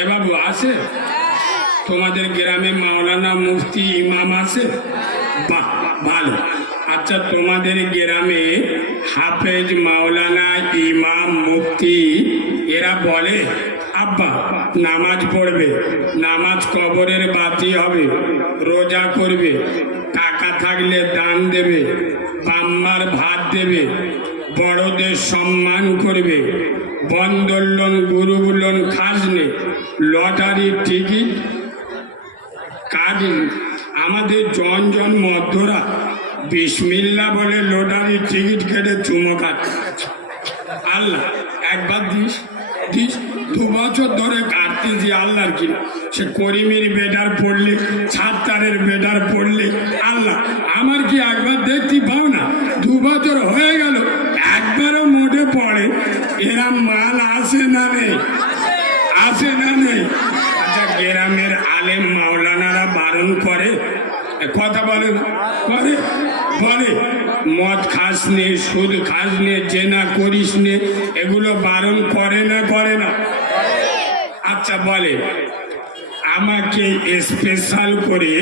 এ বাবু আছে? তোমাদের গ্রামে মাওলানা মুফতি ইমাম আছে? বাহ, ভালো। আচ্ছা, তোমাদের গ্রামে হাফেজ মাওলানা ইমাম মুফতি এরা বলে আব্বা নামাজ পড়বে, নামাজ কবরের বাতি হবে, রোজা করবে, টাকা থাকলে দান দেবে, বাম্মার ভাত দেবে, বড়দের সম্মান করবে, বন্ধন লোন, গ্রুপ লোন, খাজনে, লটারি টিকিট কার্ড। আমাদের জন জন মধ্যরা বিসমিল্লা বলে লটারি টিকিট কেটে চুমো কাটছে। আল্লাহ একবার দিস দিস, 2 বছর ধরে কাটতেছি আল্লাহর কি। সে করিমের বেডার পড়লে, ছাত্তারের বেডার পড়লে, আল্লাহ আমার কি একবার দেখতে পাও না? 2 বছর হয়ে গেল, একবারও মোটে পড়ে। এরা মাল আসে না নেই? আসে না নেই? আচ্ছা, গ্রামের আলেম মাওলানারা বারণ করে, কথা বলে না? করে, বলে মদ খাস নে, সুদ খাস নে, জেনা করিস নে, এগুলো বারণ করে না? করে না? আচ্ছা, বলে আমাকে স্পেশাল করে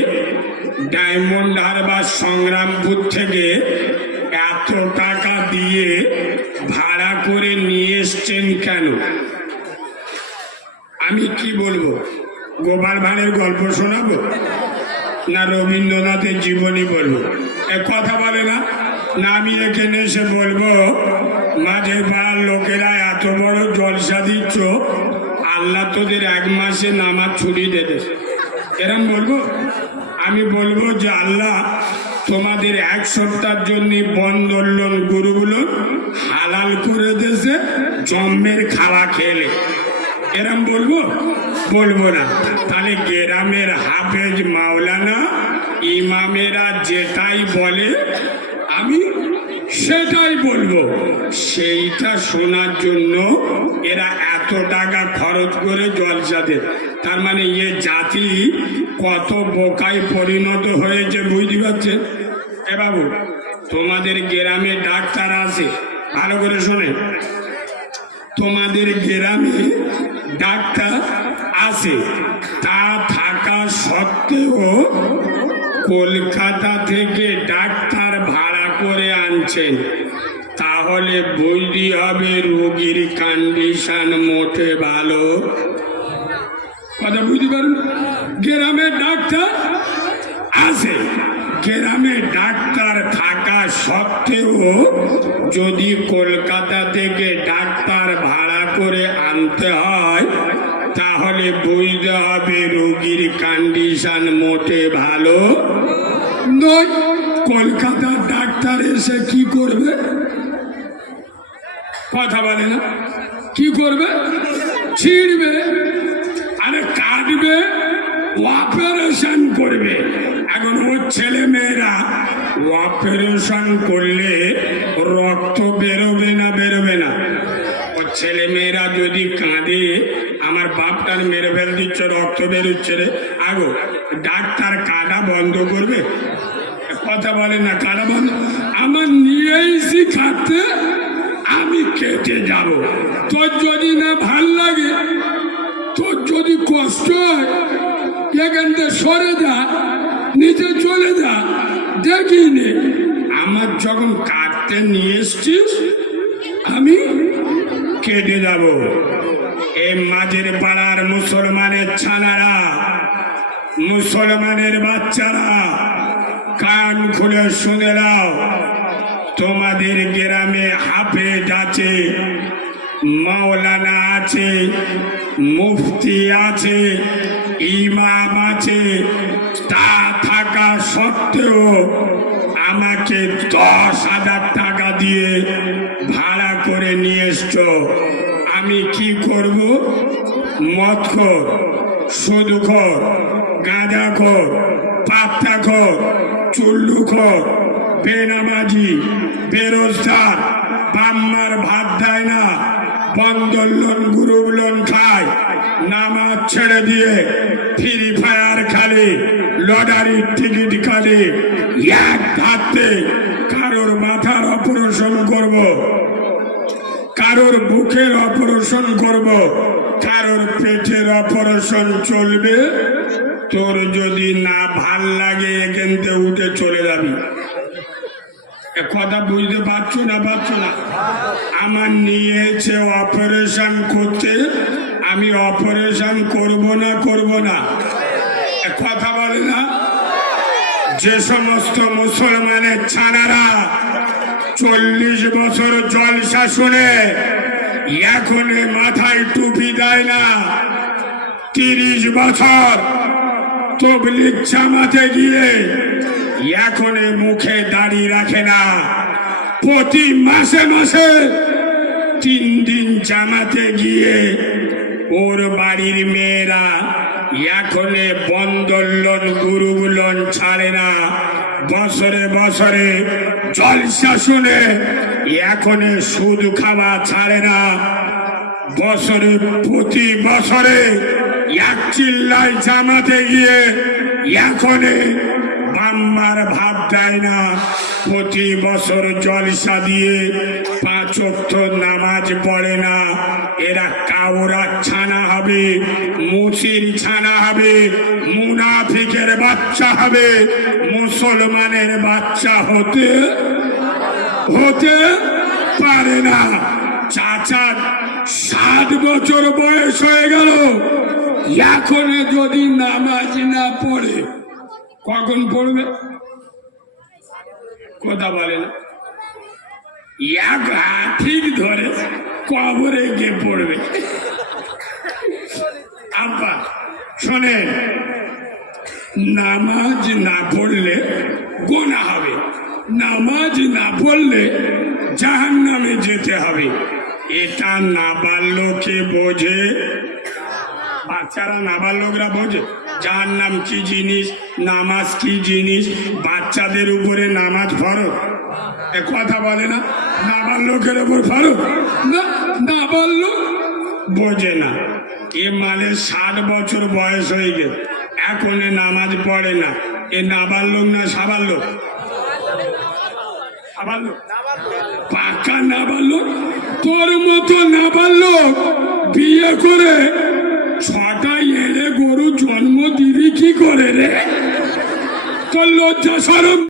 ডায়মন্ড হারবার সংগ্রামপুর থেকে এত টাকা দিয়ে ভাড়া করে নিয়ে এসছেন কেন? আমি কি বলবো? গোপাল ভাঁড়ের গল্প শোনাবো না রবীন্দ্রনাথের জীবনী বলবো? এ কথা বলে না? না আমি এখানে এসে বলবো মাঝের পাড়ার লোকেরা এত বড় জলসা দিচ্ছ, আল্লাহ তোদের 1 মাসে নামাজ ছুটি দেবে, এরম বলবো? আমি বলবো যে আল্লাহ তোমাদের 1 সপ্তাহের জন্য বন্ধন লোন, গরুগুলো হালাল করে দিয়েছে জম্মের খাওয়া খেলে, এরম বলবো? বলবো না। তাহলে গ্রামের হাফেজ মাওলানা ইমামেরা যেটাই বলে আমি সেটাই বলবো। সেইটা শোনার জন্য এরা এত টাকা খরচ করে জলসা দেয়। তার মানে এ জাতি কত বোকায় পরিণত হয়েছে, বুঝতে পারছেন? এ বাবু, তোমাদের গ্রামে ডাক্তার আছে, ভালো করে শোনে, তোমাদের গ্রামে ডাক্তার আছে, তা থাকা সত্ত্বেও কলকাতা থেকে ডাক্তার ভাড়া করে আনছেন, তাহলে বুঝতে হবে রোগীর কন্ডিশন মোটে ভালো। কথা বুঝতে পারুন? গ্রামে ডাক্তার আছে, গ্রামে ডাক্তার থাকা সত্ত্বেও যদি কলকাতা থেকে ডাক্তার ভাড়া করে আনতে হয়, তাহলে বুঝতে হবে রোগীর কন্ডিশন মোটে ভালো নয়। কলকাতার ডাক্তার এসে কি করবে? কথা বলে না? কি করবে? ছিঁড়বে, আরে কাটবে, অপারেশন করবে। এখন ওর ছেলে মেয়েরা অপারেশন করলে রক্ত বেরোবে না? বেরোবে না? ওর ছেলে মেয়েরা যদি কাঁদে, আমার বাপটার মেরে ফেল দিচ্ছে, রক্ত বেরোচ্ছে রে, আগো ডাক্তার কাটা বন্ধ করবে? কথা বলে না? কাটা বন্ধ? আমার নিয়েই শিখাতে আমি কেটে যাব। তোর যদি না ভাল লাগে, তোর যদি কষ্ট হয়, এখান থেকে সরে যা, নিচে চলে যা, দেখি নে। আমার যখন কাটতে নিয়ে এসছিস আমি কেটে যাব। এই মাঝের পাড়ার মুসলমানের ছানারা, মুসলমানের বাচ্চারা, কান খুলে শুনে নাও, তোমাদের গ্রামে হাফেজ আছে, মাওলানা আছে, মুফতি আছে, ইমাম আছে, তা থাকা সত্ত্বেও আমাকে 10,000 টাকা দিয়ে ভাড়া করে নিয়ে এসছো। আমি কি করব? মদখোর, সুদখোর, গাঁজাখোর, পাত্তাখোর, চুল্লুখোর, বেনামাজি, বেরোজগার, বাম্মার ভাত দেয় না, বন্ধন লোন, গ্রুপ লোন খায়, নামাজ ছেড়ে দিয়ে ফ্রি ফায়ার খেলে, লটারির টিকিট কাটে, এক ধাতে কারোর মাথার অপারেশন করব, কারোর বুকের অপারেশন করব, কারোর পেটের অপারেশন চলবে, তোর যদি না ভাল লাগে এখান থেকে উঠে চলে যাবি। কথা বুঝতে পারছো না? আমার নিয়েছে অপারেশন করতে, আমি অপারেশন করব না? কথা বলে না? যে সমস্ত মুসলমানের ছানারা 40 বছর জলসা শুনে এখন মাথায় টুপি দেয় না, 30 বছর তবলিগ জামাতে গিয়ে এখন মুখে দাড়ি রাখে না, প্রতি মাসে 3 দিন জামাতে গিয়ে ওর বাড়ির মেয়েরা এখন বন্দোলন গুরুগুলন ছাড়ে না, বছরে জলসা শুনে এখন সুদ খাওয়া ছাড়ে না, প্রতি বছরে 1 চিল্লায় জামাতে গিয়ে এখন বাম্মার ভাব দেয় না, প্রতি বছর জলসা দিয়ে 5 ওয়াক্ত নামাজ পড়ে না। এরা কাউরা ছানা হবে, মুসির ছানা হবে, মুনাফিকের বাচ্চা হবে, মুসলমানের বাচ্চা হতে পারে না। চাচার 60 বছর বয়স হয়ে গেল, এখন যদি নামাজ না পড়ে কখন পড়বে? কথা বলে না? এক ঠিক ধরে কবরে গিয়ে পড়বে। আব্বা শোনেন, নামাজ না পড়লে গুনাহ হবে, নামাজ না পড়লে জাহান্নামে যেতে হবে। এটা নাবালককে বোঝে, বাচ্চারা নাবালকরা বোঝে জাহান্নাম কি জিনিস, নামাজ কি জিনিস। বাচ্চাদের উপরে নামাজ ফরজ, কথা বলে না? নাবালকের উপর ফরজ না, নাবালক বোঝে না। এ মানে 60 বছর বয়স হয়ে গেছে, এখন নামাজ পড়ে না। এ নাবালক না সাবালক? পাকা নাবালক। তোর মতো নাবালক বিয়ে করে 6টা এড়ে গরু জন্ম দিবি কি করে রে? তোর লজ্জা শরম